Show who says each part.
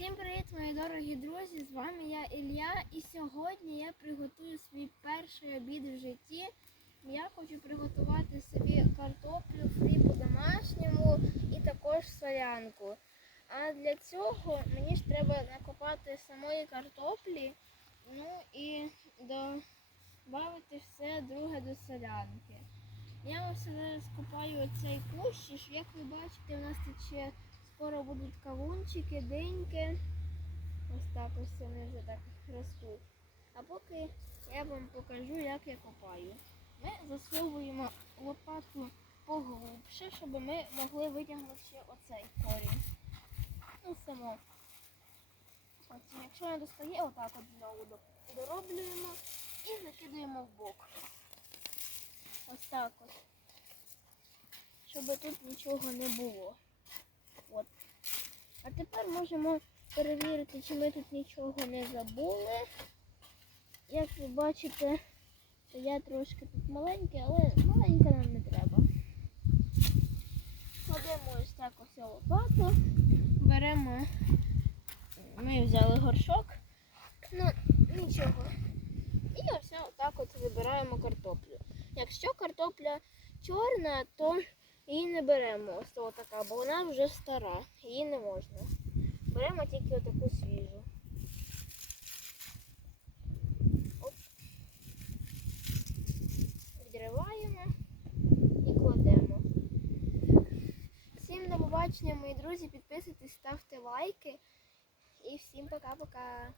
Speaker 1: Всім привіт, мої дорогі друзі! З вами я Ілля, і сьогодні я приготую свій перший обід в житті. Я хочу приготувати собі картоплю фрі по-домашньому і також солянку. А для цього мені ж треба накопати самої картоплі, ну і додати все друге до солянки. Я ось зараз купаю оцей кущ, і як ви бачите, у нас ще скоро будуть кавунчики, деньки. Ось так ось вони вже так ростуть. А поки я вам покажу, як я копаю. Ми засовуємо лопату поглубше, щоб ми могли витягнути ще оцей корінь. Ну, само. Потім, якщо не достає, отак от знову дороблюємо і закидаємо в бок. Ось так от. Щоб тут нічого не було. Тепер можемо перевірити, чи ми тут нічого не забули. Як ви бачите, то я трошки тут маленький, але маленька нам не треба. Кладемо ось так ось лопату, беремо, ми взяли горшок, ну нічого. І ось отак от вибираємо картоплю. Якщо картопля чорна, то її не беремо ось така, бо вона вже стара, її не можна. Беремо тільки отаку свіжу. Оп. Відриваємо і кладемо. Всім до побачення, мої друзі. Підписуйтесь, ставте лайки. І всім пока-пока.